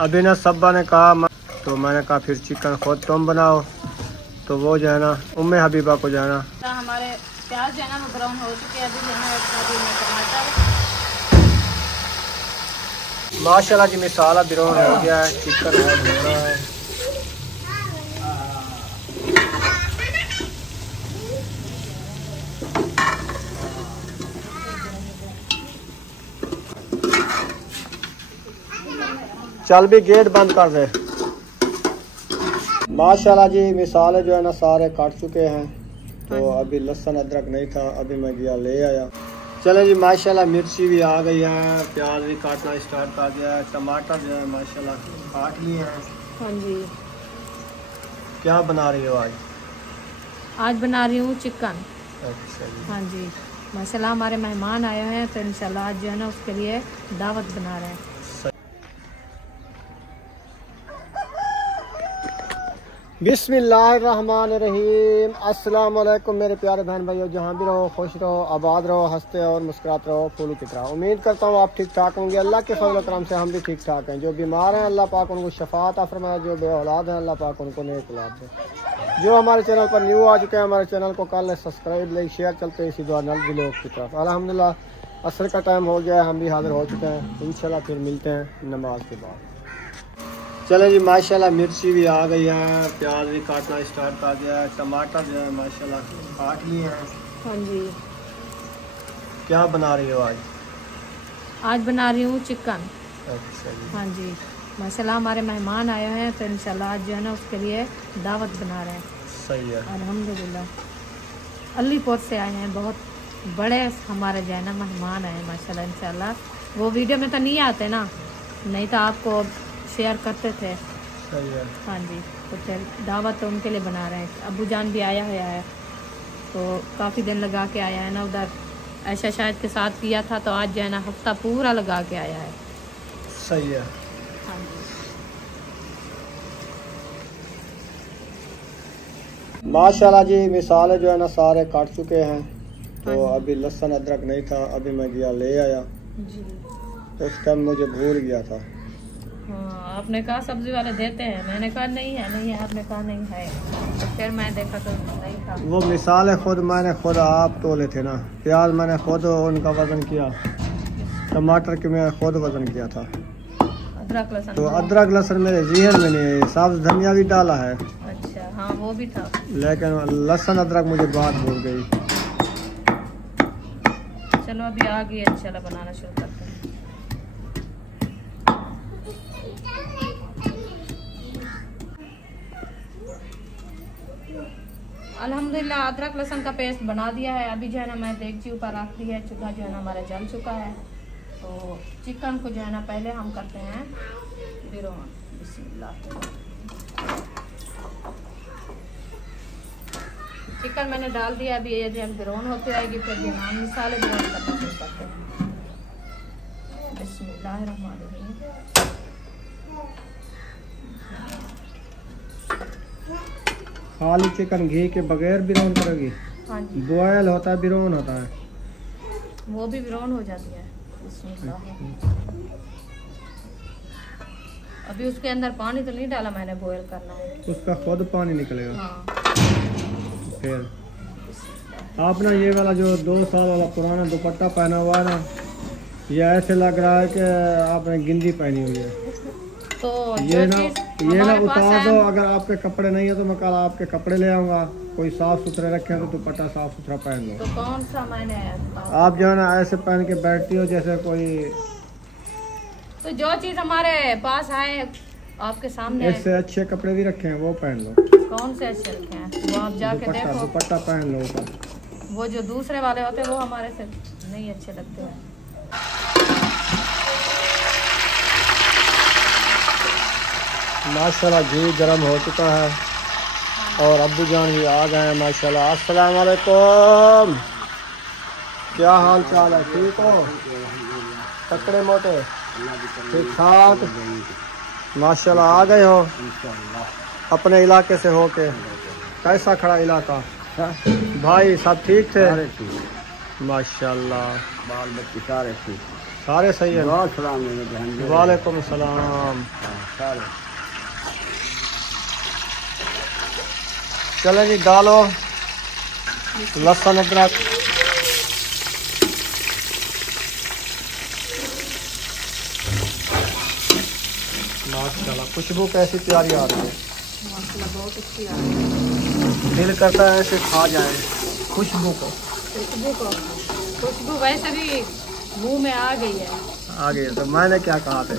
अभी ना सब्बा ने कहा तो मैंने कहा फिर चिकन खुद तुम बनाओ। तो वो जो है ना उम्मे हबीबा को जो है ना हमारे प्याज जो है ना वो ब्राउन हो चुके हैं। अभी जो है टमाटर माशाल्लाह जी मसाला ब्राउन हो गया है, चिकन हो रहा है। चल भी गेट बंद कर दे। माशाल्लाह जी मिसाले जो है ना सारे काट चुके हैं। तो अभी लहसुन अदरक नहीं था, अभी मैं गया ले आया। चले जी माशाल्लाह मिर्ची भी आ गई है, प्याज भी काटना स्टार्ट कर दिया है, टमाटर जो है माशाल्लाह काट लिए हैं। हाँ जी। क्या बना रही हो आज? आज बना रही हूँ चिकन। अच्छा जी। हाँ जी माशाल्लाह हमारे मेहमान आए हैं तो इंशाल्लाह आज जो है ना उसके लिए दावत बना रहे हैं। बिस्मिल्लाहिर्रहमानिर्रहीम। अस्सलाम वालेकुम मेरे प्यारे बहन भाइयों, जहाँ भी रहो खुश रहो, आबाद रहो, हंसते और मुस्कुराते रहो, फूलों की तरह। उम्मीद करता हूँ आप ठीक ठाक होंगे। अल्लाह के फजल करम से हम भी ठीक ठाक हैं। जो बीमार हैं अल्लाह पाक उनको शफात अता फरमाए, जो बे औलाद हैं अल्लाह पाक उनको नेक औलाद दे। जो हमारे चैनल पर न्यू आ चुके हैं हमारे चैनल को कर ले सब्सक्राइब, लाइक शेयर, चलते इसी दुआ नल भी लोग की तरफ। अल्हम्दुलिल्लाह असर का टाइम हो गया है, हम भी हाजिर हो चुके हैं। इंशाल्लाह फिर मिलते हैं नमाज के बाद। चले जी माशाल्लाह मिर्ची भी आ गई है, प्याज भी काटना स्टार्ट कर दिया है, टमाटर जो है माशाल्लाह काट लिए हैं। हाँ जी। क्या बना रही हो आज? आज बना रही हूँ चिकन। अच्छा जी। हाँ जी माशाल्लाह हमारे मेहमान आए हैं तो इंशाल्लाह आज जो है ना उसके लिए दावत बना रहे हैं। सही है। अल्हम्दुलिल्लाह अलीपुर से आए हैं, बहुत बड़े हमारे जो है ना मेहमान आए हैं माशाल्लाह। इंशाल्लाह वो वीडियो में तो नहीं आते ना, नहीं तो आपको शेयर करते थे। सही है। हाँ जी तो फिर दावत तो उनके लिए बना रहे हैं। अब्बू जान भी आया हुआ है तो काफ़ी दिन लगा के आया है ना, उधर ऐशा शायद के साथ किया था तो आज जो है ना हफ्ता पूरा लगा के आया है। सही है। हाँ जी माशाल्लाह जी मिसाले जो है ना सारे काट चुके हैं। तो हाँ जी। अभी लहसुन अदरक नहीं था, अभी मैं गया ले आया। जी उस टाइम मुझे भूल गया था। हाँ आपने कहा सब्जी वाले देते हैं, मैंने कहा नहीं है नहीं है, आपने कहा नहीं है तो फिर मैं देखा तो नहीं था। वो मिसाले मैंने खुद आप तोले थे ना, प्याज मैंने खुद उनका वज़न किया, टमाटर के मैं खुद वज़न किया था। अदरक लहसुन तो अदरक लहसुन मेरे ज़हन में नहीं है। सब्ज़ धनिया भी डाला है, अच्छा हाँ वो भी था, लेकिन लहसुन अदरक मुझे बात भूल गई। चलो अभी आ गई इंशाल्लाह बनाना शुरू करते हैं। अल्हम्दुलिल्लाह अदरक लहसुन का पेस्ट बना दिया है। अभी जो है ना मैं देगची ऊपर रख दी है, चूल्हा जो है ना हमारा जल चुका है। तो चिकन को जो है ना पहले हम करते हैं बिरौन। बिस्मिल्लाह। चिकन मैंने डाल दिया, अभी ये जो है बिरौन होती रहेगी, फिर ये हम मसाले बिरौन करना शुरू करते हैं। बिस्मिल्लाहिर्रहमानिर्रहीम। खाली चिकन घी के बगैर बिरौन करोगी? हाँ जी बॉयल होता है, बिरौन होता है? वो भी बिरौन हो जाती है। अभी उसके अंदर पानी तो नहीं डाला मैंने, बॉयल करना है उसका खुद पानी निकलेगा। हाँ। फिर आप ना ये वाला जो 2 साल वाला पुराना दुपट्टा पहना हुआ है ना, ये ऐसे लग रहा है कि आपने गिंदी पहनी हुई है। तो ये ना उतार दो। अगर आपके कपड़े नहीं है तो मैं कल आपके कपड़े ले आऊँगा। कोई साफ सुथरे रखे हैं तो दुपट्टा साफ सुथरा पहन लो। तो कौन सा मैंने आप जो है ना ऐसे पहन के बैठती हो जैसे कोई, तो जो चीज हमारे पास आए आपके सामने इससे अच्छे कपड़े भी रखे हैं वो पहन लो। कौन से अच्छे रखे हैं वो आप जाके देखो। दुपट्टा पहन लो ऊपर। वो जो दूसरे वाले होते हैं वो हमारे से नहीं अच्छे लगते हैं। माशाल्लाह घी गर्म हो चुका है और अब्बू जान भी आ गए हैं माशाल्लाह। अस्सलाम वालेकुम, क्या हाल चाल है? ठीक हो? तकड़े मोटे ठीक ठाक माशाल्लाह। आ गए हो अपने इलाके से होके? कैसा खड़ा इलाका भाई? सब ठीक थे माशाल्लाह? बाल बच्चे सारे ठीक, सारे सही है। वालेकुम सलाम। चलो जी डालो लहसुन अदरक। माशाल्लाह खुशबू कैसी प्यारी आ रही है। माशाल्लाह बहुत अच्छी आ रही है। दिल करता है ऐसे खा जाए खुशबू को। खुशबू वैसे भी मुंह में आ गई है। आ गई तो मैंने क्या कहा था?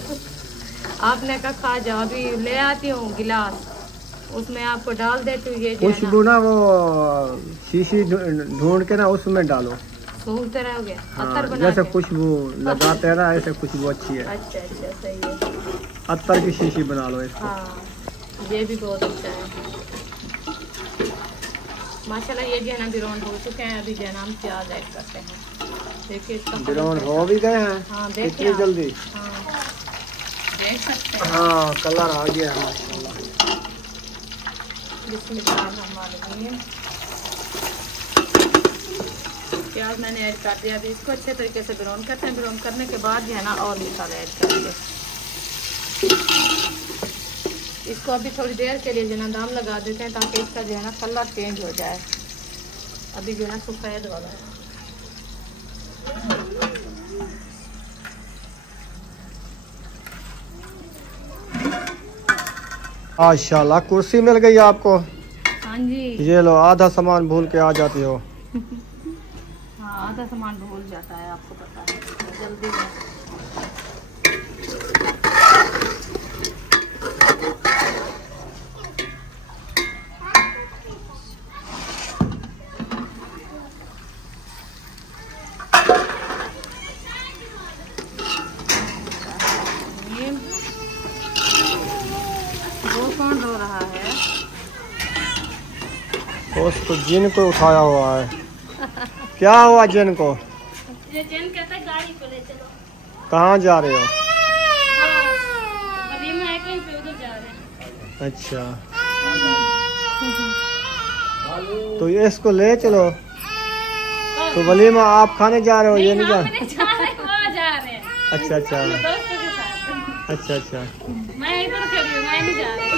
आपने कहा खा जाओ। अभी ले आती हूँ गिलास, उसमें आपको डाल देती हूँ। ये खुशबू ना वो शीशी ढूंढ के ना उसमें डालो। सूंघते रहोगे। हाँ, जैसे खुशबू लगाते हैं ना ऐसे खुशबू अच्छी है। अच्छा अच्छा सही है। अत्तर की शीशी बना लो इसको। हाँ ये भी बहुत अच्छा है माशाल्लाह। ये जो है ना बिरौन हो चुके हैं। अभी जो है ना हम प्याज ऐड करते हैं। देखिए इसका बिरौन हो भी गए हैं। हाँ इतनी जल्दी। हाँ देख सकते हैं। हाँ कलर आ गया है माशाल्लाह। बिस्मिल्लाहिर्रहमानिर्रहीम। प्याज मैंने ऐड कर दिया। अभी इसको अच्छे तरीके से ब्राउन करते हैं। ब्राउन करने के बाद जो है ना और मसाला ऐड करेंगे। इसको अभी थोड़ी देर के लिए जो है ना दम लगा देते हैं ताकि इसका जो है ना कलर चेंज हो जाए। अभी जो है ना सफ़ेद वाला है। माशाल्लाह कुर्सी मिल गई आपको। हाँ जी ये लो आधा सामान भूल के आ जाती हो। हाँ आधा सामान भूल जाता है आपको पता है। जल्दी में वो कौन रो रहा है? उसको जिन को उठाया हुआ है। क्या हुआ जिन को? ये जिन कहता है गाड़ी को ले चलो। कहाँ जा रहे हो? वलीमा है कहीं पे, उधर जा रहे हैं। अच्छा तो ये इसको ले चलो। तो वलीमा आप खाने जा रहे हो? ये नहीं जा रहे? जा रहे हैं। अच्छा अच्छा दोस्तों के साथ। अच्छा अच्छा मैं इधर खड़ी हूँ, मैं नहीं जा रही।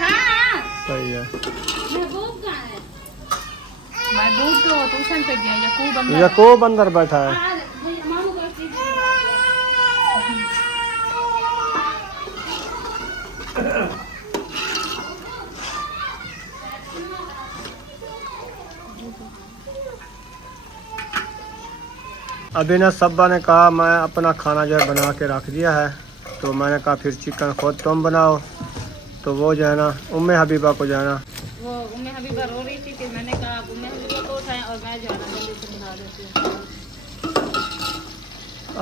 हाँ सही है। महबूब कहाँ है? महबूब तो ट्यूशन पे गया। यकूब अंदर। यकूब अंदर बैठा है। मामू को एक चीज़ अभी ना सब्बा ने कहा मैं अपना खाना जो है बना के रख दिया है। तो मैंने कहा फिर चिकन खुद तुम बनाओ। तो वो जो है ना उम्मे हबीबा को जो है ना वो उम्मे हबीबा रो रही थी। फिर मैंने कहा उम्मे हबीबा को उठाएं और मैं जो है ना जल्दी से बना देती हूँ।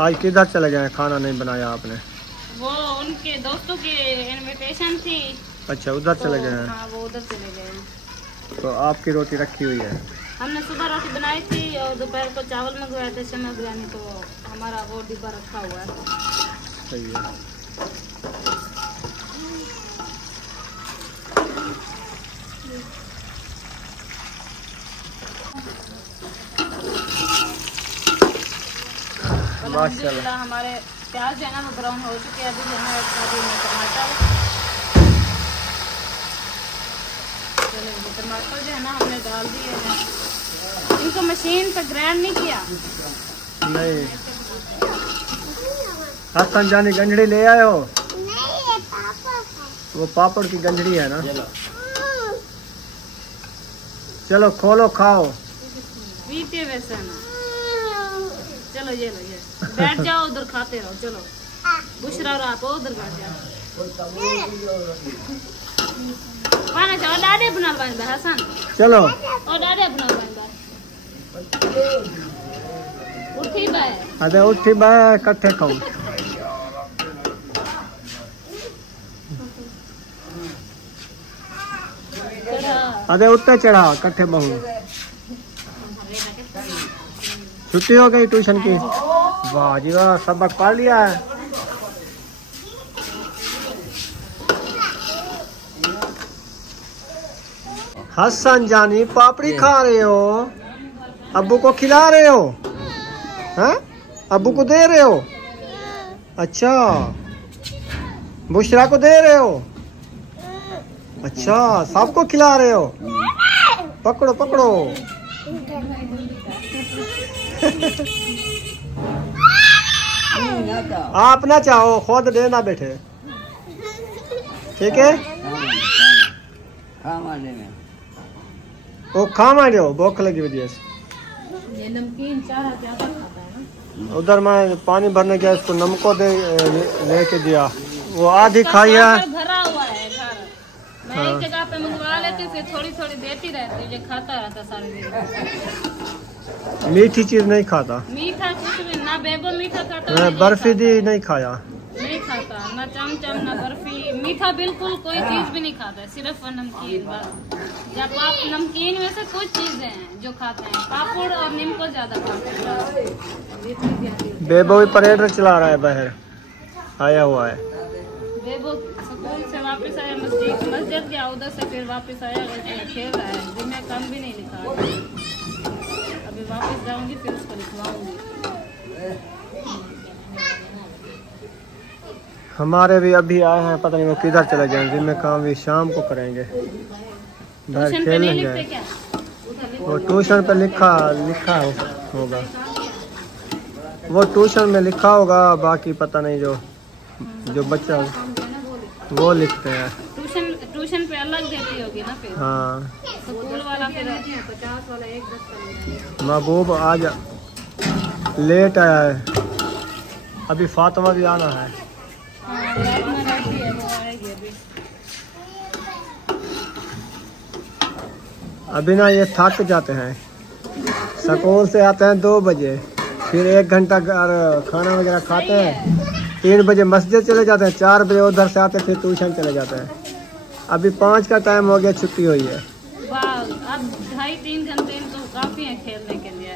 आज किधर चले गए? खाना नहीं बनाया आपने? वो उनके दोस्तों की इनविटेशन थी। अच्छा उधर चले गए हैं। हाँ वो उधर चले गए हैं। तो आपकी रोटी रखी हुई है? हमने सुबह रोटी बनाई थी और दोपहर को चावल मंगवाए थे शमा बिरयानी। तो हमारा वो डिब्बा रखा हुआ है। सही है। अल्हम्दुलिल्लाह हमारे प्याज जो है ना वो ब्राउन हो चुके हैं। अभी जो है ना ऐड कर दिए टमाटर। चलो टमाटर जो है ना हमने डाल दिए हैं। इनको मशीन पे ग्राइंड नहीं किया। नहीं हसन जानी गंजड़ी ले आए हो? वो पापड़ की गंजड़ी है ना। चलो खोलो खाओ। पीते वैसे ना। चलो ये लो ये बैठ जाओ उधर खाते रहो। चलो बुशरा और आप उधर बैठ जाओ। खाना चाहो डाडे बना बंदा हसन। चलो और डाडे बना बंदा उठी बाय। अबे उठी बाय कट्ठे खाओ। अबे उत्ते चढ़ा कट्ठे बहू। छुट्टी हो गई ट्यूशन की? वाह जी वाह सबक पढ़ लिया है। हसन जानी पापड़ी खा रहे हो? अब्बू को खिला रहे हो? हाँ अब्बू को दे रहे हो? अच्छा, बुशरा को दे रहे हो? अच्छा, सबको खिला रहे हो? पकड़ो पकड़ो। आप ना चाहो खुद देना बेटे, ठीक है? वो खा मान दो, भूख लगी वजह से। ये नमकीन चारा ज्यादा खाता है ना। उधर मैं पानी भरने गया, इसको नमको लेके दिया, वो आधी खाया। भरा हुआ है घर, मैं एक जगह पे मंगवा लेती, फिर थोड़ी थोड़ी देती रहती, ये खाता रहता सारे दिन। मीठी चीज नहीं खाता, मीठा कुछ भी ना। बेबो मीठा खाता, बर्फी दी नहीं खाया, नहीं खाता ना चमचम ना बर्फी, मीठा बिल्कुल कोई चीज भी नहीं खाता, सिर्फ नमकीन बस। जब आप नमकीन में से कुछ चीजें हैं जो खाते हैं, पापड़ और नीमको ज्यादा खाते हैं। बेबो भी परेड चला रहा है, बाहर आया हुआ है। बेबो स्कूल से वापस आया, मस्जिद गया, उधर से फिर वापस आया, खेल रहा है। दिन में काम भी नहीं लिखा, अभी वापस जाऊंगी फिर उसको लिखवाऊंगी। हमारे भी अभी आए हैं, पता नहीं वो किधर चले गए, दिन में काम भी शाम को करेंगे, बाहर खेलने गए। वो ट्यूशन पे लिखा होगा, वो ट्यूशन में लिखा होगा, बाकी पता नहीं। जो बच्चा वो लिखते हैं, ट्यूशन पे अलग देती होगी ना फिर। हाँ, स्कूल वाला फिर 50 वाला 1-10 महबूब आज लेट आया है, अभी फातिमा भी आना है। अभी ना ये थक जाते हैं, स्कूल से आते हैं 2 बजे, फिर 1 घंटा खाना वगैरह खाते हैं, 3 बजे मस्जिद चले जाते हैं, 4 बजे उधर से आते फिर ट्यूशन चले जाते हैं। अभी 5 का टाइम हो गया, छुट्टी हुई है। अब 2.5-3 घंटे तो काफी है खेलने के लिए।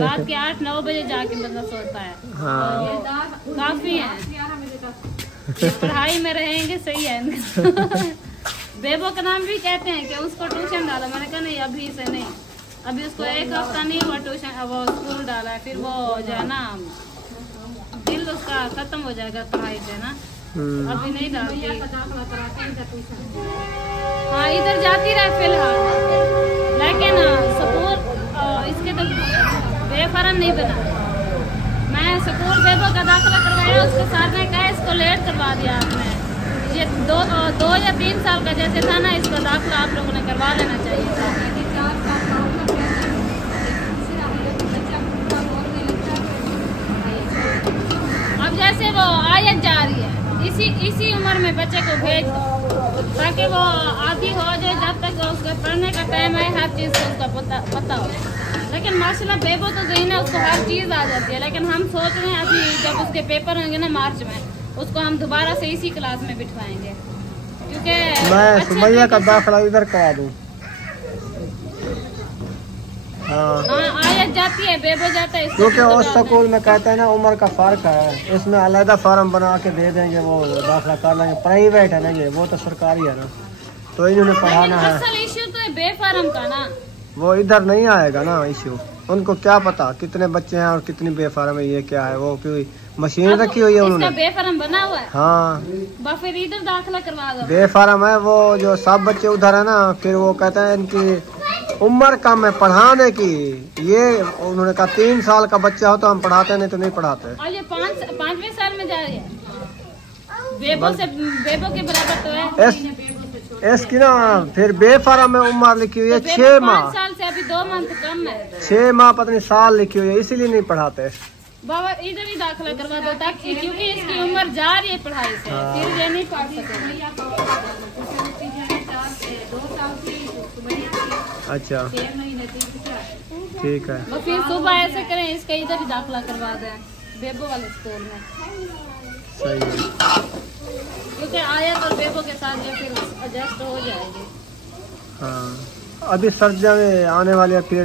रात के 8-9 बजे जाके बंदा सोता है। हाँ, काफी है, पढ़ाई में रहेंगे, सही है। बेबो का नाम भी कहते हैं कि उसको ट्यूशन डाला, मैंने कहा नहीं अभी से नहीं, अभी उसको 1 हफ्ता नहीं हुआ ट्यूशन, वो स्कूल डाला है, फिर वो जो है ना दिल उसका खत्म हो जाएगा पढ़ाई से ना, अभी नहीं डालती। हाँ, इधर जाती रहे फिलहाल, लेकिन स्कूल इसके तो बेफारम नहीं बना। मैं स्कूल बेबो का दाखिला करवाया, उसके साथ में कहा इसको लेट करवा दिया आपने, ये 2 या 3 साल का जैसे था ना, इसका दाखिला आप लोगों ने करवा देना चाहिए था। अब जैसे वो आयत जा रही है, इसी उम्र में बच्चे को भेज दो, ताकि वो आदी हो जाए, जब तक उसका पढ़ने का टाइम है, हर चीज़ का उसका पता हो। लेकिन माशाल्लाह बेबो तो गई ना, उसको हर चीज़ आ जाती है, लेकिन हम सोच रहे हैं अभी जब उसके पेपर होंगे ना मार्च में, उसको हम दोबारा से इसी क्लास में बिठवाएंगे, क्योंकि मैं सुमैया का दाखिला इधर करा दूं। हाँ, आयत जाती है, बेबो जाता है, क्योंकि उस स्कूल में कहते हैं ना उम्र का फर्क है, इसमें अलग फार्म बना के दे देंगे, वो दाखिला कर लेंगे। प्राइवेट है ना ये, वो तो सरकारी है ना, तो इन्होंने पढ़ाना है। असल इश्यू तो है बेफार्म का ना, वो इधर नहीं आएगा ना इश्यू, उनको क्या पता कितने बच्चे हैं और कितनी बेफार्म है, ये क्या है, वो कोई मशीन रखी हुई है उन्होंने। बेफार्म बना हुआ है, हाँ, फिर इधर दाखिला करवा दो। बेफार्म है वो, जो सब बच्चे उधर है ना, फिर वो कहते हैं इनकी उम्र कम है पढ़ाने की, ये उन्होंने कहा 3 साल का बच्चा हो तो हम पढ़ाते, नहीं तो नहीं पढ़ाते। और ये 5वें साल में जा रही है, बेबो के बराबर तो है। इसकी ना फिर बेफार्म में उम्र लिखी हुई है 6 माह, 5 साल से अभी 2 मंथ कम है, 6 माह पता नहीं साल लिखी हुई है, इसीलिए नहीं पढ़ाते। बाबा इधर ही दाखिला करवा दो, ताकि क्योंकि इसकी उम्र जा रही है पढ़ाई से, फिर ये नहीं पढ़ सकेगी। अच्छा, 6 महीने ठीक है, वो फिर सुबह ऐसे करें, इसका इधर ही दाखिला करवा दें बेबो वाले स्कूल में, सही है, क्योंकि आयत और बेबो के साथ ये फिर एडजस्ट हो जाएगी। हाँ, अभी सर्दियाँ में आने वाली है, फिर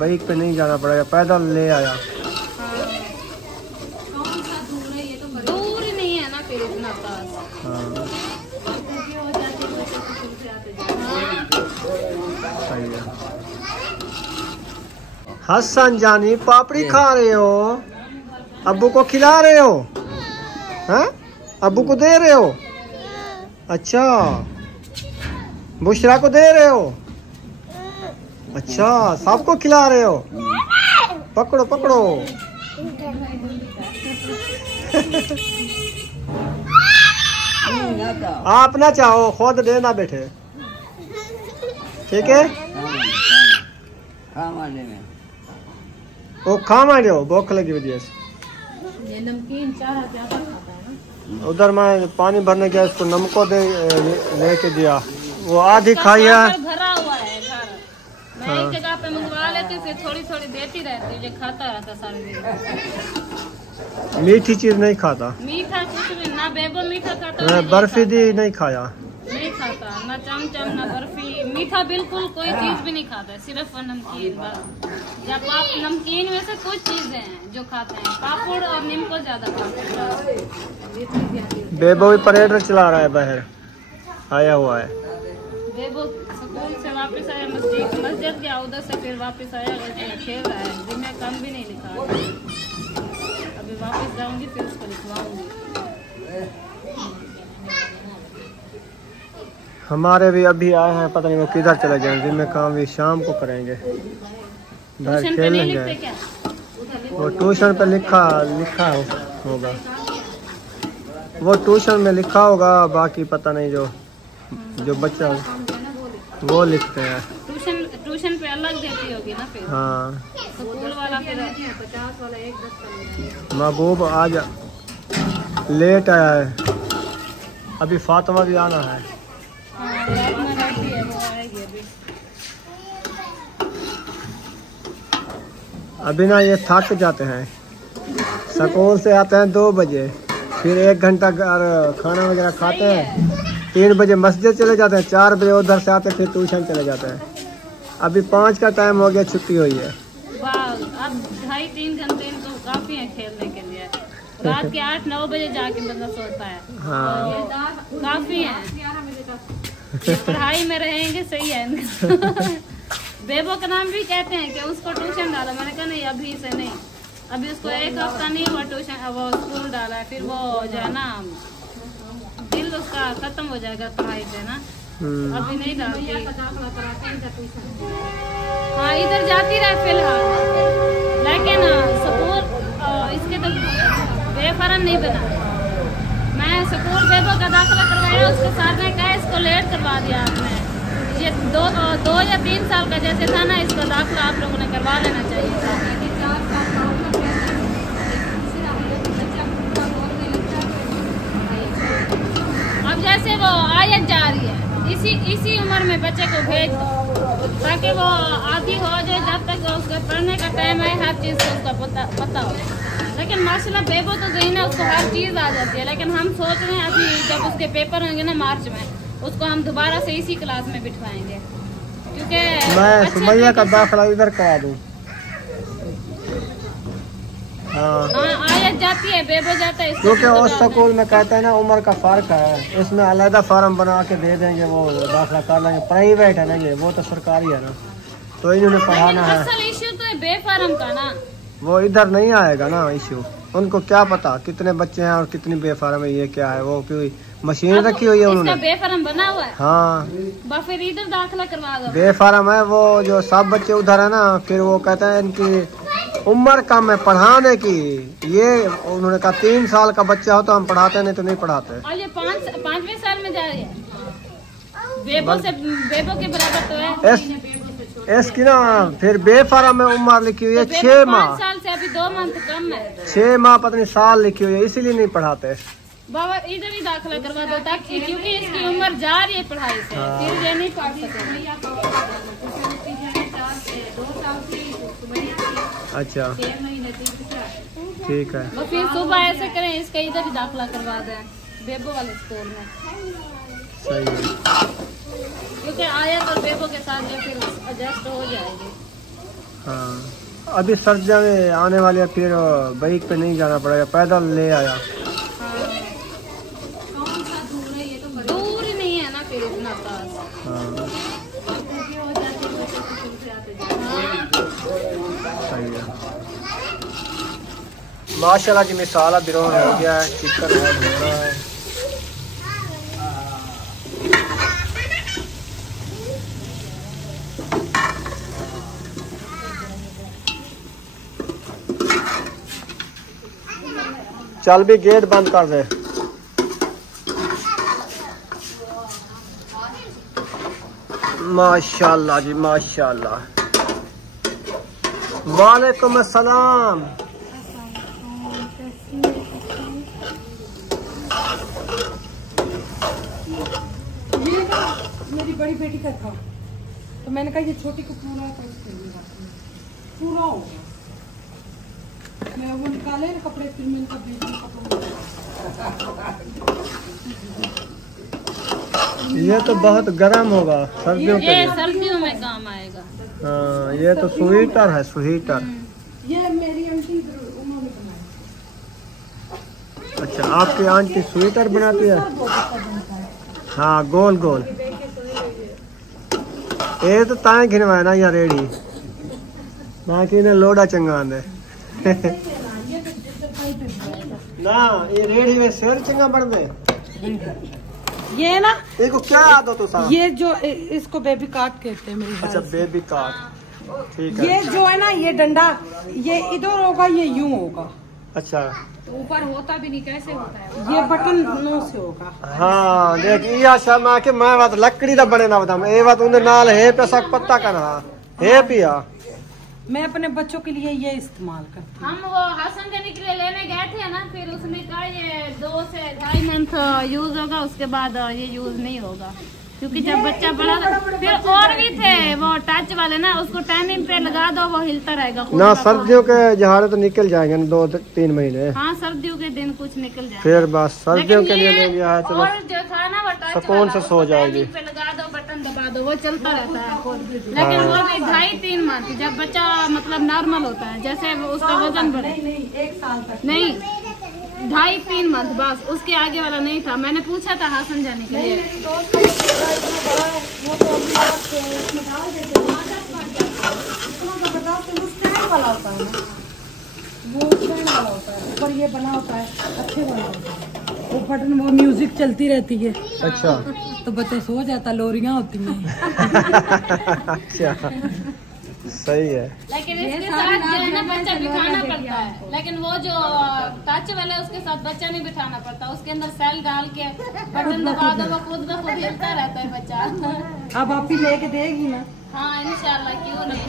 बाइक पे नहीं जाना पड़ेगा, पैदल ले आया। दूर ही नहीं है ना फिर इतना पास। हाँ, सही है। हसन जानी पापड़ी खा रहे हो? अब्बू को खिला रहे हो? हाँ, अब्बू को दे रहे हो? अच्छा, बुशरा को दे रहे हो? अच्छा, सबको खिला रहे हो? पकड़ो पकड़ो। आप ना चाहो, खुद देना बेटे, ठीक है? वो खा मान रहे हो भूख लगी वजह से। ये नमकीन चारा ज्यादा खाता है ना। उधर मैं पानी भरने गया, इसको नमको लेके दिया, वो आधी खाया। भरा हुआ है घर, मैं एक जगह पे मंगवा लेती, फिर थोड़ी थोड़ी देती रहती, जो खाता रहता सारे दिन। मीठी चीज नहीं खाता, मीठा कुछ भी ना, बेबो मीठा खाता, बर्फी दी नहीं खाया, नहीं खाता ना, चमचम ना बर्फी, मीठा बिल्कुल कोई चीज भी नहीं खाता, सिर्फ नमकीन बस। जब आप नमकीन में से कुछ चीजें हैं जो खाते हैं, पापड़ और नींबू ज्यादा खाते हैं। बेबो भी परेड चला रहा है, बाहर आया हुआ है। बेबो स्कूल से वापस आया, मस्जिद गया, उधर से फिर वापस आया, खेल रहा है, दिन में काम भी नहीं लिखा। अभी वापस जाऊंगी फिर उसको लिखवाऊंगी। हमारे भी अभी आए हैं, पता नहीं वो किधर चले गए, दिन में काम भी शाम को करेंगे, बाहर खेलने गए। वो ट्यूशन पे लिखा होगा, वो ट्यूशन में लिखा होगा, बाकी पता नहीं, जो बच्चा वो लिखते हैं। ट्यूशन पे अलग देती होगी ना फिर। हाँ, स्कूल वाला फिर 50 वाला 1-10 महबूब आज लेट आया है, अभी फातिमा भी आना है। अभी ना ये थक जाते हैं, स्कूल से आते हैं 2 बजे, फिर 1 घंटा खाना वगैरह खाते हैं, 3 बजे मस्जिद चले जाते हैं, 4 बजे उधर से आते हैं, फिर ट्यूशन चले जाते हैं। अभी 5 का टाइम हो गया, छुट्टी हुई है। अब 2.5-3 घंटे तो काफी है खेलने के लिए। रात के 8-9 बजे जाके बंदा सोता है। हाँ, काफी है, पढ़ाई में रहेंगे, सही है। बेबो का नाम भी कहते हैं कि उसको ट्यूशन डाला, मैंने कहा नहीं अभी से नहीं, अभी उसको 1 हफ्ता नहीं हुआ ट्यूशन, वो स्कूल डाला है, फिर वो जो है ना दिल उसका खत्म हो जाएगा पढ़ाई से ना, अभी नहीं डालती। हाँ, इधर जाती रहे फिलहाल, लेकिन स्कूल इसके तो बेफरन नहीं बना। मैं स्कूल बेबो का दाखिला करवाया, उसके साथ में कहा इसको लेट करवा दिया आपने, ये 2 या 3 साल का जैसे था ना, इसका दाखिला आप लोगों ने करवा लेना चाहिए था। अब जैसे वो आयत जा रही है, इसी उम्र में बच्चे को भेज दो, ताकि वो आदि हो जाए, जब तक उसका पढ़ने का टाइम है, हर चीज़ को उसका पता हो। लेकिन माशाल्लाह बेबो तो गई ना, उसको हर चीज़ आ जाती है, लेकिन हम सोच रहे हैं अभी जब उसके पेपर होंगे ना मार्च में, उसको हम दोबारा से इसी क्लास में बिठवाएंगे, क्योंकि मैं सुमैया का दाखिला इधर करा दूँ। हाँ, आयत जाती है, बेबो जाता है, क्योंकि उस स्कूल में कहते हैं ना उम्र का फर्क है, इसमें अलग फार्म बना के दे देंगे, वो दाखिला कर लेंगे। प्राइवेट है ना ये, वो तो सरकारी है ना, तो इन्होंने पढ़ाना है। असल इश्यू तो है बेफार्म का ना, वो इधर नहीं आएगा ना इश्यू, उनको क्या पता कितने बच्चे हैं और कितनी बेफार्म है, ये क्या है, वो कोई मशीन रखी हुई है उन्होंने, बेफार्म बना हुआ है। हाँ, फिर इधर दाखिला करवा दो। बेफार्म है वो, जो सब बच्चे उधर है ना, फिर वो कहते हैं इनकी उम्र कम है पढ़ाने की, ये उन्होंने कहा 3 साल का बच्चा हो तो हम पढ़ाते, नहीं तो नहीं पढ़ाते। और ये 5वें साल में जा रही है, बेबो के बराबर तो है। इसकी ना फिर बेफार्म में उम्र लिखी हुई है 6 माह, 5 साल से अभी 2 मंथ कम है, 6 माह पता नहीं साल लिखी हुई है, इसीलिए नहीं पढ़ाते। बाबा इधर ही दाखिला करवा दो, ताकि क्योंकि इसकी उम्र जा रही है पढ़ाई से, फिर ये नहीं पढ़ सकते। अच्छा, 6 महीने ठीक है, वो फिर सुबह ऐसे करें, इसका इधर ही दाखिला करवा दें बेबो वाले स्कूल में, सही है, क्योंकि आयत और बेबो के साथ जो फिर एडजस्ट हो जाएगी। हाँ, अभी सर्दियाँ में आने वाली है, फिर बाइक पे नहीं जाना पड़ेगा, पैदल ले आया। दूर ही नहीं है ना फिर इतना पास। हाँ, सही है। माशाल्लाह जी मिसाला बिरोन हो गया है, चिकन है हो रहा है। चल भी गेट बंद कर दे। माशाल्लाह जी माशाल्लाह। वालेकुम अस्सलाम। मेरी बड़ी बेटी का था तो मैंने कहा ये छोटी को पूरा पूरा हो गया। मैं वो निकाले ना कपड़े, फिर मैंने कहा बेटी ये तो बहुत गर्म होगा सर्दियों के लिए। सर्दियों में काम आएगा। हाँ ये तो स्वीटर है, स्वीटर। ये मेरी आंटी उन्होंने बनाया। अच्छा आपकी आंटी स्वेटर बनाती है? हाँ गोल गोल। ये तो ताए घिनवाए ना यार रेडी बाकी ने लोड़ा चंगा दे ना ये रेडी में शेर चंगा बढ़ दे। ये ना देखो क्या आदत तो साहब, ये जो इसको बेबी काट कहते हैं मेरे। अच्छा बेबी काट, ठीक है। ये जो है ना ये डंडा ये इधर होगा, ये यूं होगा। अच्छा तो ऊपर होता भी नहीं, कैसे होता है? ये बटन नो से होगा। हाँ देख ये आशा मैं कि मैं बात लकड़ी दा बने ना बता मैं ये बात उन्हें नाल है पे सक पत्ता का ना है पिया। मैं अपने बच्चों के लिए ये इस्तेमाल करती हूँ। हम वो हसन के निकले लेने गए थे ना, फिर उसने कहा ये 2 से 2.5 मंथ यूज होगा, उसके बाद ये यूज नहीं होगा क्योंकि जब बच्चा बड़ा। फिर और भी थे वो टच वाले ना, उसको टाइमिंग पे लगा दो वो हिलता रहेगा ना। सर्दियों के जहाज तो निकल जाएंगे 2-3 महीने। हाँ सर्दियों के दिन कुछ निकल जाए फिर बस सर्दियों के लिए ले लिया है। चलो और जो था ना वो टच सुकून से सो जाएगी। पे लगा दो बटन दबा दो वो चलता रहता है। लेकिन वो भी 2.5-3 मंथ जब बच्चा मतलब नॉर्मल होता है, जैसे उसका वजन बढ़े। नहीं 1 साल तक नहीं 2.5-3 मंथ बस, उसके आगे वाला नहीं था। मैंने पूछा था हासन जाने के लिए। ऊपर ये बना होता है, अच्छे बना होता है वो बटन, वो म्यूजिक चलती रहती है। अच्छा तो बच्चा सो जाता, लोरियां होती हैं। अच्छा सही है। लेकिन इसके साथ जो है ना बच्चा बिठाना पड़ता है, लेकिन वो जो टच वाला है उसके साथ बच्चा नहीं बिठाना पड़ता। उसके अंदर सेल डाल के बटन दबा दो वो खुद ब खुद हिलता रहता है बच्चा। अब आप ही लेके देगी ना? हाँ इंशाल्लाह, क्यों नहीं।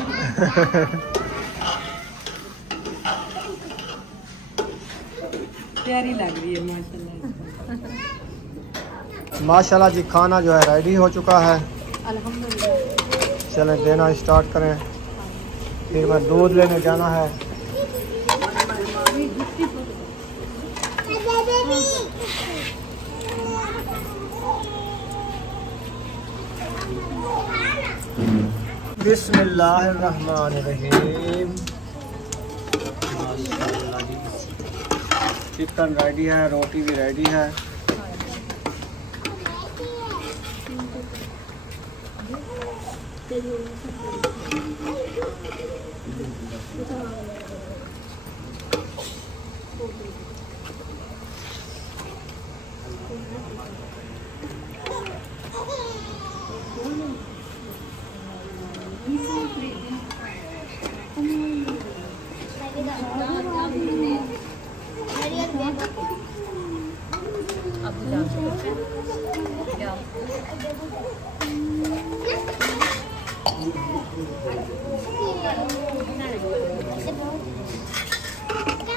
प्यारी लग रही है माशाल्लाह। माशाल्लाह जी खाना जो है रेडी हो चुका है। अल्हम्दुलिल्लाह। चलें देना स्टार्ट करें। फिर मैं दूध लेने जाना है। बिस्मिल्लाहिर्रहमानिर्रहीम। माशाल्लाह जी चिकन रेडी है, रोटी भी रेडी है।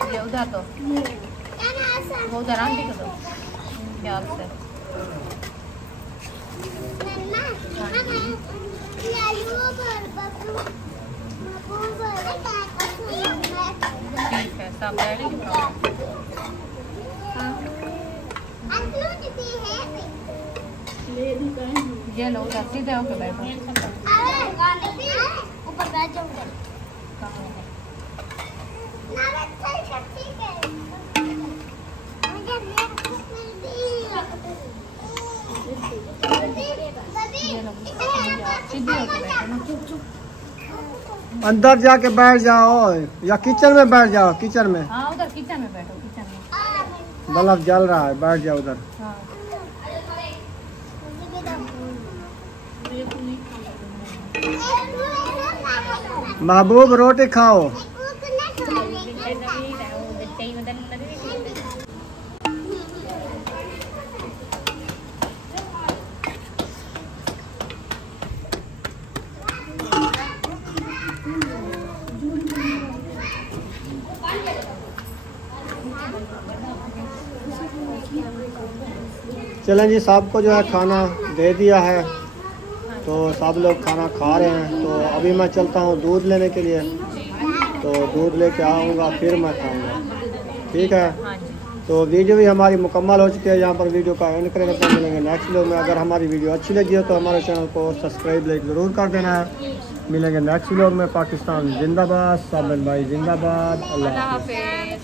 ये उधर दो, वो उधर आंटी को दो प्यार से। ठीक है सब रेडी। ये लो उधर सीधे होके बैठो। ऊपर बैठ जाओ। सीधे होके बैठो ना। अंदर जाके बैठ जाओ या किचन में बैठ जाओ, किचन में। हाँ उधर किचन में बैठो, किचन में बल्ब जल रहा है, बैठ जाओ उधर। हाँ। महबूब रोटी खाओ। चलें जी, सबको जो है खाना दे दिया है, तो सब लोग खाना खा रहे हैं। तो अभी मैं चलता हूँ दूध लेने के लिए, तो दूध लेके आऊँगा फिर मैं खाऊँगा, ठीक है। तो वीडियो भी हमारी मुकम्मल हो चुकी है, यहाँ पर वीडियो का एंड करेंगे। तो मिलेंगे नेक्स्ट वीडियो में। अगर हमारी वीडियो अच्छी लगी हो तो हमारे चैनल को सब्सक्राइब लाइक ज़रूर कर देना है। मिलेंगे नेक्स्ट वीडियो में। पाकिस्तान जिंदाबाद, साबिर भाई जिंदाबाद। अल्लाह हाफ़िज़।